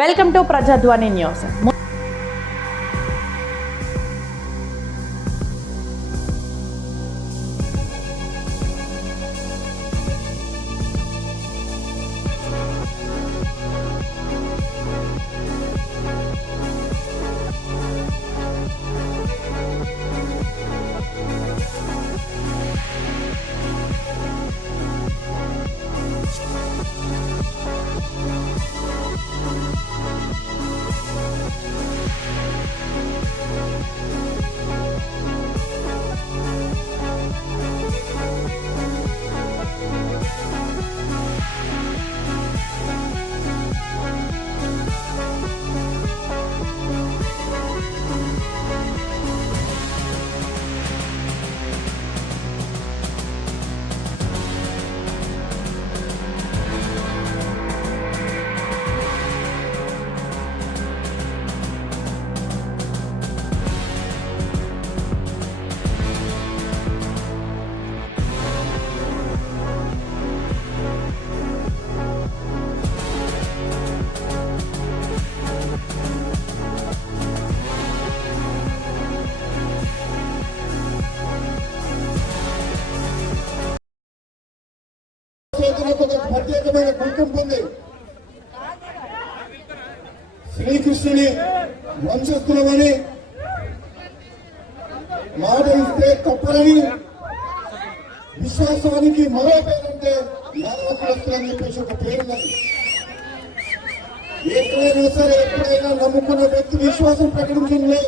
Welcome to ప్రజాధ్వని news. ప్రత్యేకమైన గుర్తింపు ఉంది. శ్రీకృష్ణుని వంశస్థులమని మాట ఇస్తే తప్పరని, విశ్వాసానికి మరో పేరంటే యాదవకులస్తులని చెప్పేసి ఒక పేరున్నది. ఎక్కడైనా సరే ఎప్పుడైనా నమ్ముకున్న వ్యక్తి విశ్వాసం ప్రకటించడంలో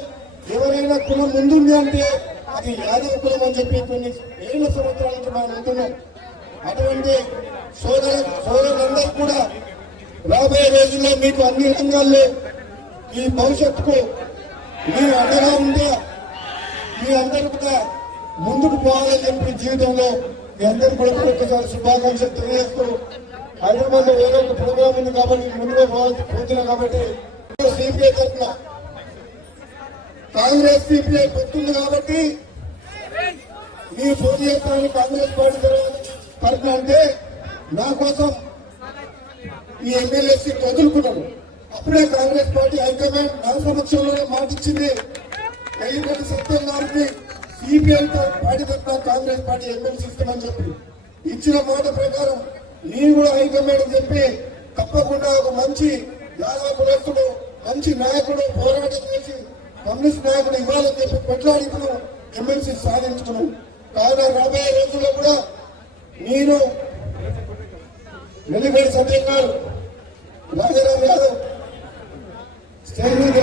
ఎవరైనా కులం ముందుంది అంటే అది యాదవ కులం అని చెప్పి కొన్ని ఏళ్ల సంవత్సరాల నుంచి మనం అంటున్నాం. అటువంటి సోదరులందరూ కూడా రాబోయే రోజుల్లో మీకు అన్ని రంగాల్లో ఈ భవిష్యత్తుకు మీ అండగా ఉంటే మీ అందరూ కూడా ముందుకు పోవాలని చెప్పి జీవితంలో మీ అందరూ కూడా ఒక్కసారి శుభాకాంక్షలు తెలియజేస్తూ, హైదరాబాద్ లో ఏదో ఒక ప్రోగ్రాం ఉంది కాబట్టి ముందుగా పోతున్నా కాబట్టి సిపిఐ తరఫున కాంగ్రెస్ సిపిఐ పొత్తుంది కాబట్టి మీరు పోటీ చేస్తారని కాంగ్రెస్ పార్టీ తరఫున అంటే నా కోసం ఈ ఎమ్మెల్యే సీట్ వదులుకున్నాను. అప్పుడే కాంగ్రెస్ పార్టీ హైకమాండ్ నా సమక్షంలో మాటిచ్చింది, ఎల్లిపల్లి సత్యం గారికి సిపిఐ పార్టీ తరఫున కాంగ్రెస్ పార్టీ ఎమ్మెల్సీ ఇస్తామని చెప్పి ఇచ్చిన మాట ప్రకారం నేను కూడా హైకమాండ్ చెప్పి తప్పకుండా ఒక మంచి యాదవ కులస్తుడు, మంచి నాయకుడు, పోరాటం చేసి కమ్యూనిస్ట్ నాయకుడు ఇవ్వాలని చెప్పి కొట్లాడికును ఎమ్మెల్సీ సాధించుకున్నాం. కావున రాబోయే రోజుల్లో కూడా నేను వెల్లిపల్లి సత్యం గారు, రాజారాం యాదవ్ స్టేజ్ మీద